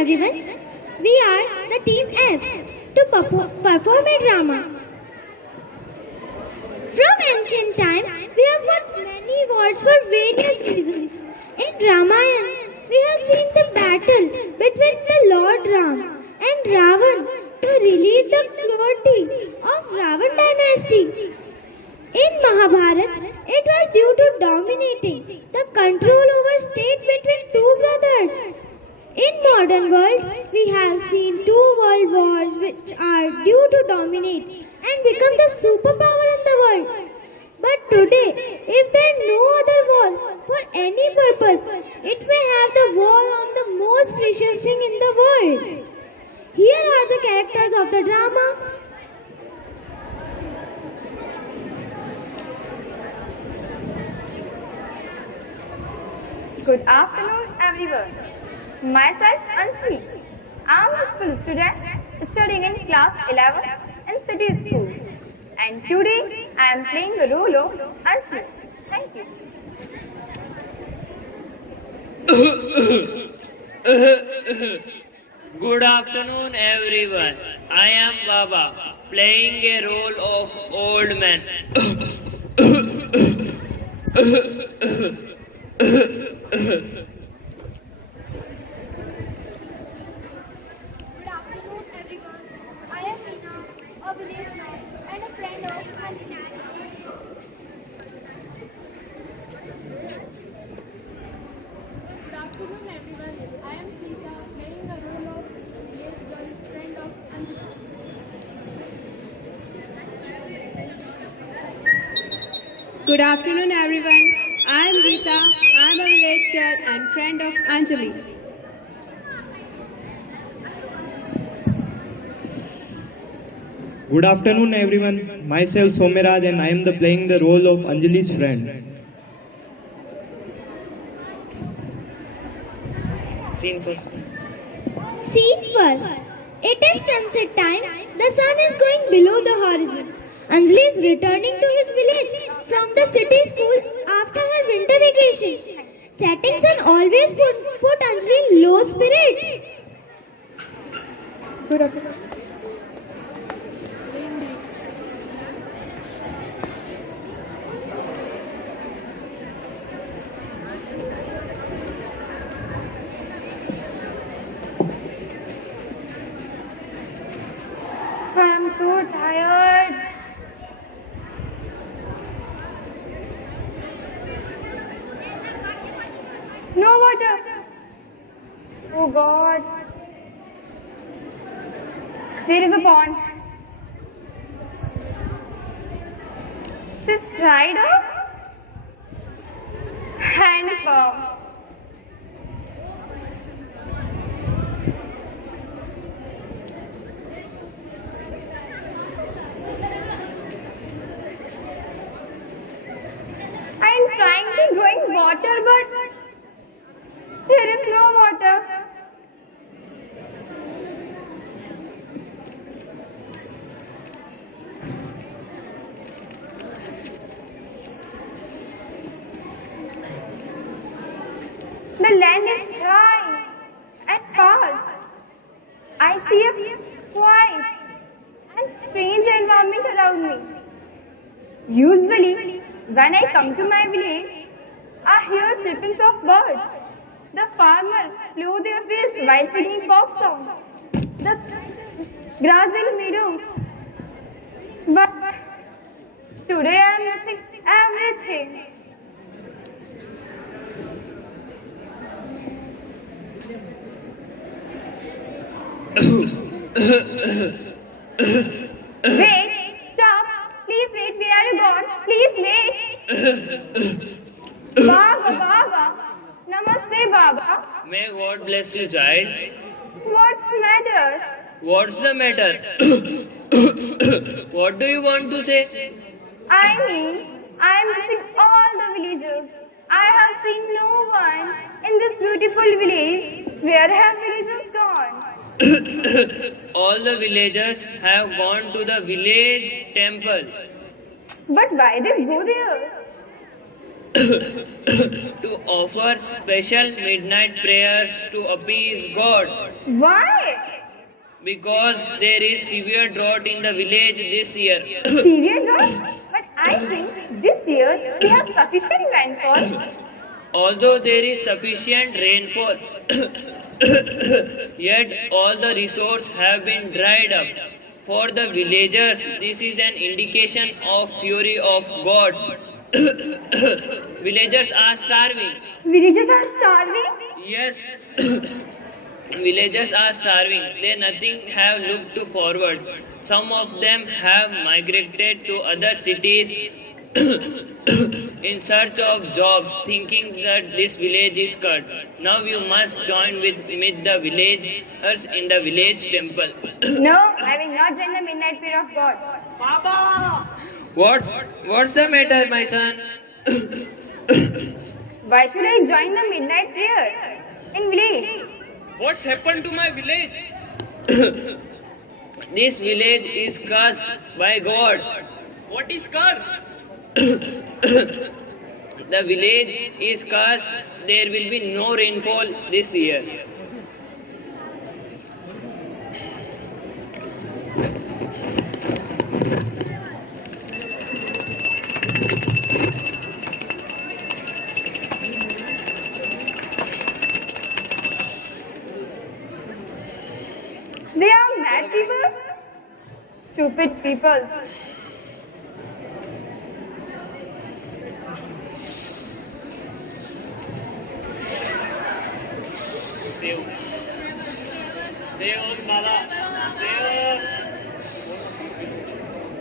everyone. We are the Team F to perform a drama. From ancient time, we have fought many wars for various reasons. In Ramayana, we have seen the battle between the Lord Ram and Ravan to relieve the cruelty of Ravan dynasty. In Mahabharata, it was due to dominating the control over state between two brothers. In modern world, we have seen two world wars which are due to dominate and become the superpower in the world. But today, if there is no other war for any purpose, it may have the war on the most precious thing in the world. Here are the characters of the drama. Good afternoon, everyone. Myself Anshli. I am a school student studying in class 11 in city school. And today I am playing the role of Anshli. Thank you. Good afternoon, everyone. I am Baba, playing a role of old man. Good afternoon, everyone. I am Meena, a village girl and a friend of Anjali. Good afternoon, everyone. I am Sita, playing the role of village girl, friend of Anjali. Good afternoon, everyone. I am Geeta. I am a village girl and friend of Anjali. Good afternoon, everyone. Myself Someraj, and I am playing the role of Anjali's friend. Scene first. Scene first. It is sunset time. The sun is going below the horizon. Anjali is returning to his village from the city school after her winter vacation. Setting sun always put Anjali in low spirits. I am so tired. No water. Oh God. There is a pond. This dried up and firm. I am trying to drink water, but there is no water. The land is dry and fast. I see a quiet and strange environment around me. Usually, when I come to my village, I hear chirpings of birds. The farmers blow their fields while singing folk songs. The grassy meadows. But today I am missing everything. Wait, stop. Please wait, where are you gone? Please wait. Baba, Baba. Namaste, Baba. May God bless you, child. What's the matter? What's the matter? What do you want to say? I mean, I am missing all the villagers. I have seen no one in this beautiful village. Where have villagers gone? All the villagers have gone to the village temple. But why they go there? to offer special midnight prayers to appease God. Why? Because there is severe drought in the village this year. Serious drought? But I think this year we have sufficient rainfall. Although there is sufficient rainfall, yet all the resources have been dried up. For the villagers, this is an indication of fury of God. Villagers are starving. Villagers are starving? Yes, villagers are starving. They nothing have looked to forward. Some of them have migrated to other cities in search of jobs, thinking that this village is cut. Now you must join with the villagers in the village temple. No, I will not join the midnight prayer of God. What's the matter, my son? Why should I join the midnight prayer in village? What's happened to my village? This village is cursed by God. What is cursed? The village is cursed. There will be no rainfall this year. They are mad people? Stupid people. Save us, Baba. Save us.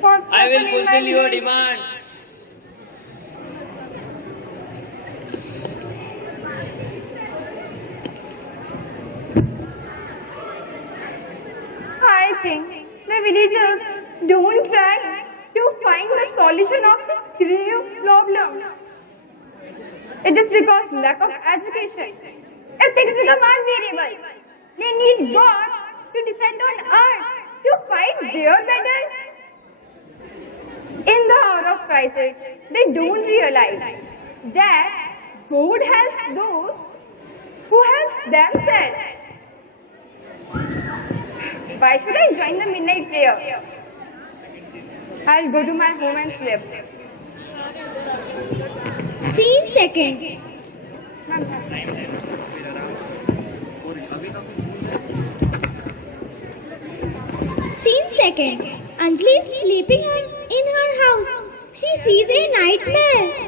What's I will happening in my fulfill your village? demand. I think the villagers don't try to find the solution of the grave problem. It is because lack of education. If things become unbearable, they need God to descend on earth to fight their battles. In the hour of crisis, they don't realize that God helps those who help themselves. Why should I join the midnight prayer? I'll go to my home and sleep. Scene second. Scene second. Anjali is sleeping in her house. She sees a nightmare.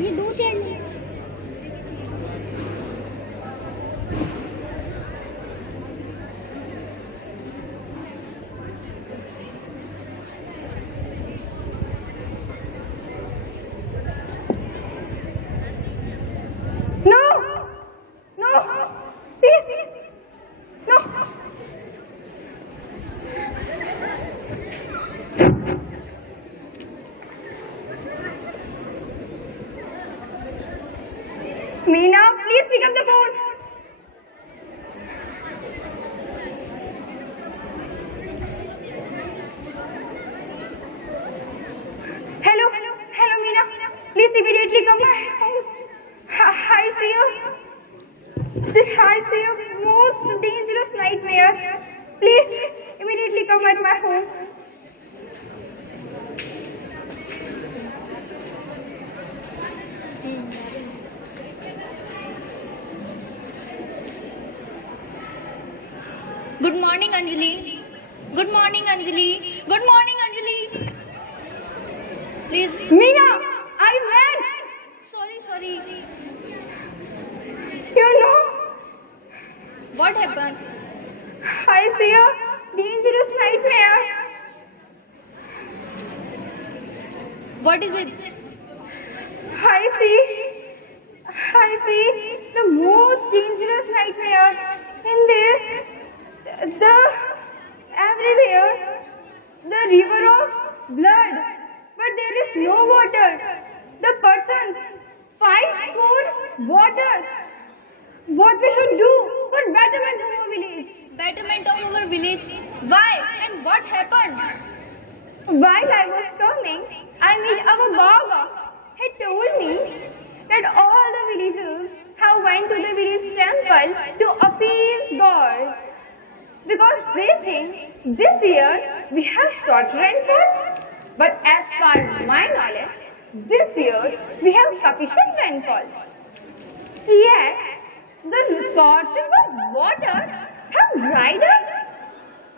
ये दो chair ले। No! No! Please! No! Meena, please pick up the phone. Hello, Meena. Please immediately come my home. I see you. I see a most dangerous nightmare. Please immediately come at my home. Good morning, Anjali. Good morning, Anjali. Good morning, Anjali. Please. Meena, are you mad? Sorry. You know, What happened? I see a dangerous nightmare. What is it? I see the most dangerous nightmare in this, everywhere the river of blood, but there is no water. The persons fight for water. What we should do for betterment of our village? Betterment of our village. Why and what happened? While I was coming, I met our Baba. He told me that all the villagers have went to the village temple to appease God. Because they think this year we have short rainfall. But as far as my knowledge, this year we have sufficient rainfall. Yet, the resources of water have dried up.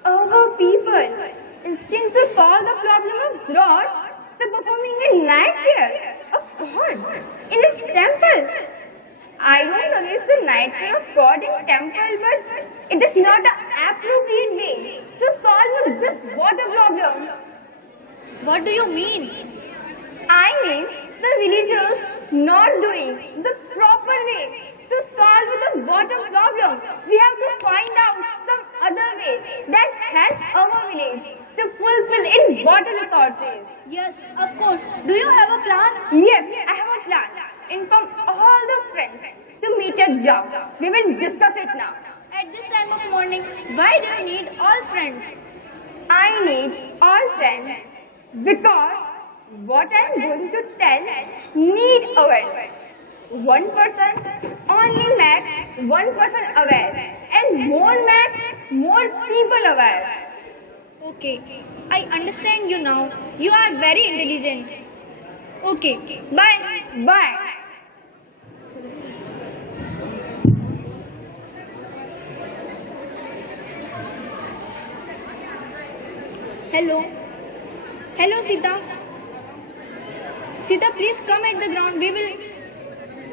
Our people, instinct to solve the problem of drought, they're performing a night prayer of God in its temple. I don't know it's the night prayer of God in temple, but it is not an appropriate way to solve this water problem. What do you mean? I mean the villagers not doing the proper way to solve the water problem. We have to find out some other way that helps our village to fulfill its water resources. Yes, of course. Do you have a plan? Yes, I have a plan. Inform all the friends to meet at ground. We will discuss it now. At this time of morning, why do you need all friends? I need all friends because what I am going to tell need awareness. One person only makes one person aware, and more makes more people aware. Okay, I understand you now. You are very intelligent. Okay, bye. Bye. Hello. Hello, Sita. Sita, please come at the ground. We will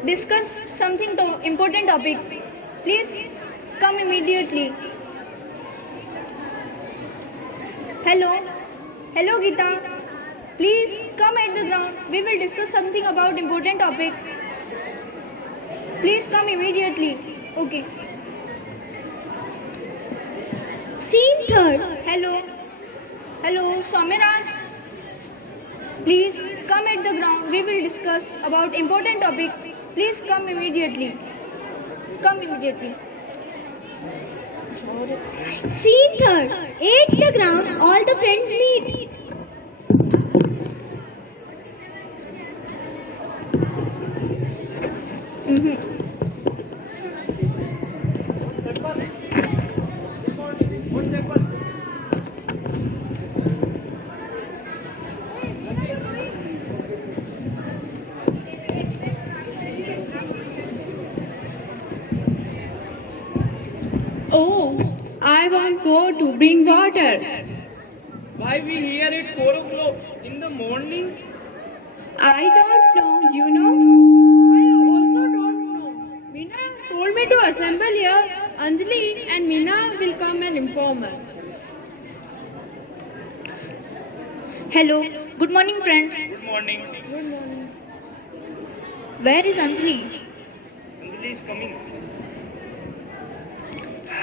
discuss something important topic. Please come immediately. Hello. Hello, Gita. Please come at the ground. We will discuss something about important topic. Please come immediately. Okay. Scene third. Hello. Hello, Swamiraj. Please come at the ground. We will discuss about important topic. Please come immediately. Come immediately. Scene third. At the ground, all the friends meet. Oh, I want go to bring water. Why we here at 4 o'clock in the morning? I don't know, you know? I also don't know. Meena told me to assemble here. Anjali and Meena will come and inform us. Hello. Good morning, friends. Good morning. Where is Anjali? Anjali is coming.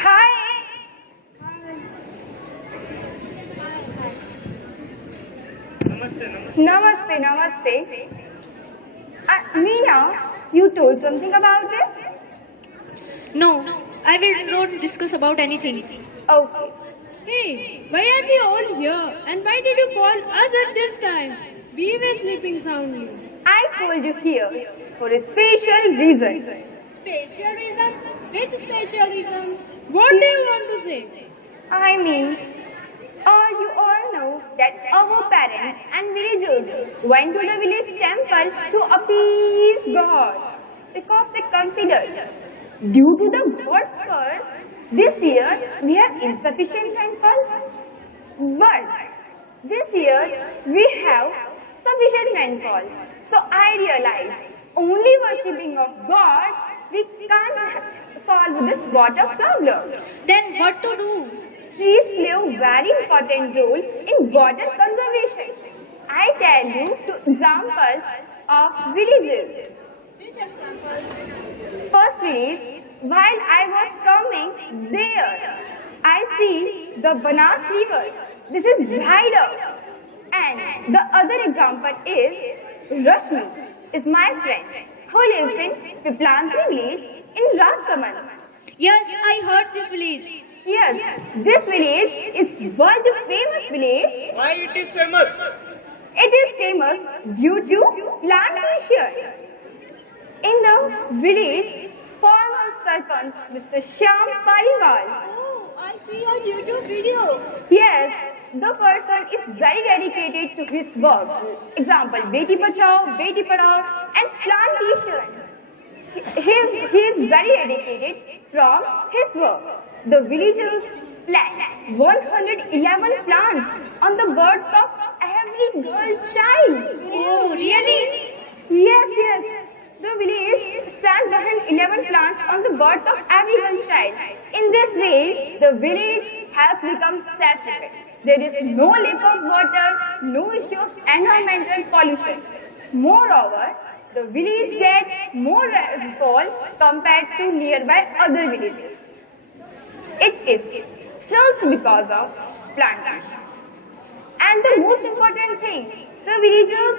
Hi. Namaste, namaste. Namaste, namaste. Meena, you told something about this? No, I will not discuss about anything. Okay. Hey, why are we all here? And why did you call us at this time? We were sleeping soundly. I called you here for a special reason. Special reason? Which special reason? What do you want to say? I mean, you all know that our parents and villagers went to the village temple to appease God because they considered due to the God's curse, this year we have insufficient rainfall. But this year we have sufficient rainfall. So I realized only worshipping of God we can't solve this water problem. Then what to do? Trees play a very important role in water conservation. I tell you two examples of villages. Which example? First village, while I was coming there, I see the Banas river. This is rider. And the other example is Rashmi is my friend who lives in Piplanti village in Rajkamal. Yes, I heard this village. Yes, this village is world famous village. Why it is famous? It is famous due to plantation. In the village, former Sarpanch Mr. Shyam Pariwal. Oh, I see your YouTube video. Yes, the person is very dedicated to his work. Example, Beti Bachao, Beti Padhao and plantation. He is very dedicated from his work. The villagers plant 111 plants on the birth of every girl child. Oh, really? Yes. The village plant 111 plants on the birth of every girl child. In this way, the village has become self-sufficient. There is no lack of water, no issue of environmental pollution. Moreover, the village gets more rainfall compared to nearby other villages. It is just because of plantation. And the most important thing, the villagers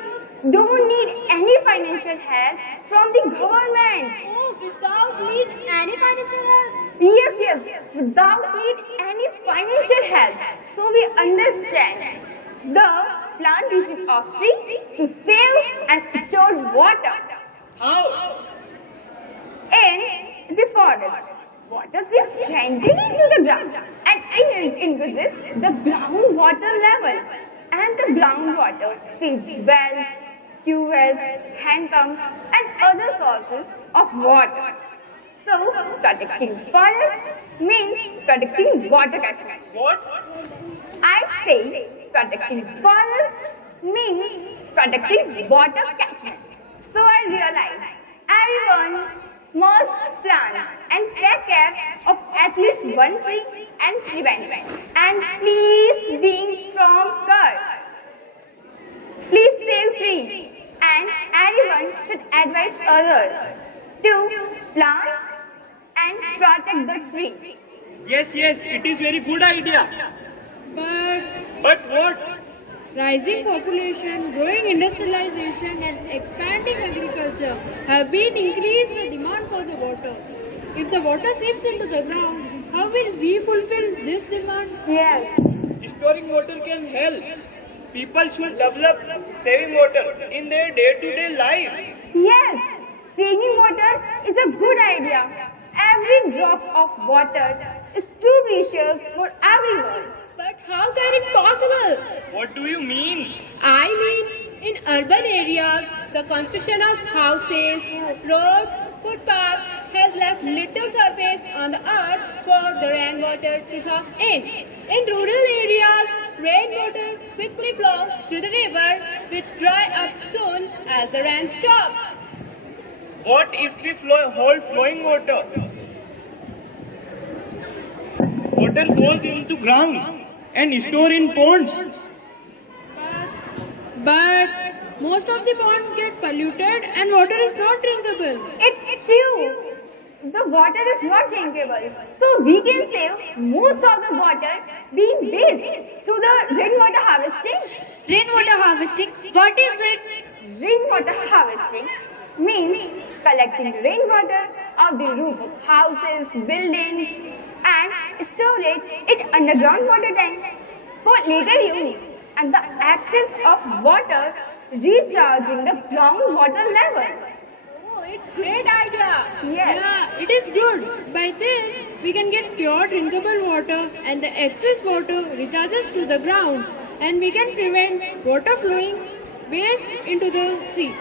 don't need any financial help from the government. Oh, without need any financial help. Yes, without need any financial help. So we understand the plantation of tree to save and store water. How? In the forest, water seeps gently into the ground and it increases the groundwater level. And the groundwater feeds wells, tube-wells, hand pumps and other sources of water. So, protecting forest means protecting water catchment. What? I say protecting forest means protecting water catchment. So I realize everyone must plant and take care of at least one tree and prevent it. And please being from curve. Please save trees and everyone should advise others to plant and protect the tree. Yes, it is very good idea. But But what? rising population, growing industrialization and expanding agriculture have been increased the demand for the water. If the water seeps into the ground, how will we fulfill this demand? Yes. Storing water can help. People should develop saving water in their day-to-day life. Yes, saving water is a good idea. Every drop of water is too precious for everyone. But how can it possible? What do you mean? I mean, in urban areas, the construction of houses, roads, footpaths has left little surface on the earth for the rainwater to soak in. In rural areas, rainwater quickly flows to the river, which dry up soon as the rain stops. What if we hold flowing water? Water goes into ground and store in ponds. But most of the ponds get polluted and water is not drinkable. It's true. The water is not drinkable. So we can save most of the water being wasted through the rainwater harvesting. Rainwater harvesting, what is it? Rainwater harvesting means collecting rainwater of the roof of houses, buildings and store it underground water tank for later use and the access of water recharging the groundwater level. Oh, it's great idea. Yes. Yeah, it is good. By this, we can get pure drinkable water and the excess water recharges to the ground and we can prevent water flowing waste into the sea.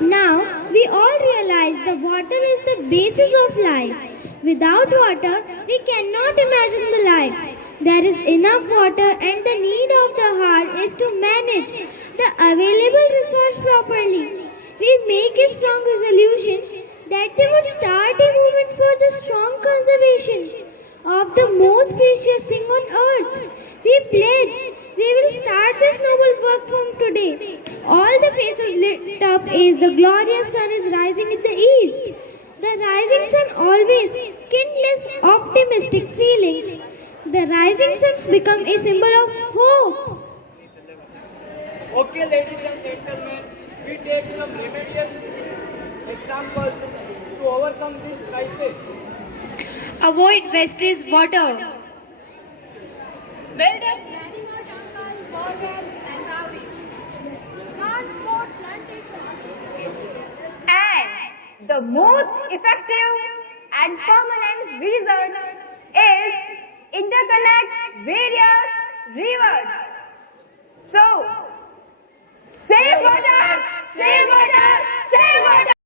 Now, we all realize the water is the basis of life. Without water, we cannot imagine the life. There is enough water and the need of the heart is to manage the available resource properly. We make a strong resolution that they would start a movement for the strong conservation of the most precious thing on earth. We pledge we will start this noble work from today. All the faces lit up as the glorious sun is rising in the east. The rising sun always kindles optimistic feelings. The rising suns become a symbol of hope. Okay, ladies and gentlemen, we take some remedial examples to overcome this crisis. Avoid wastage water. Build up animal jungle, borders and dowries. Plant more plantations. And the most effective and permanent reason is interconnect various rivers. So, save water, save water, save water.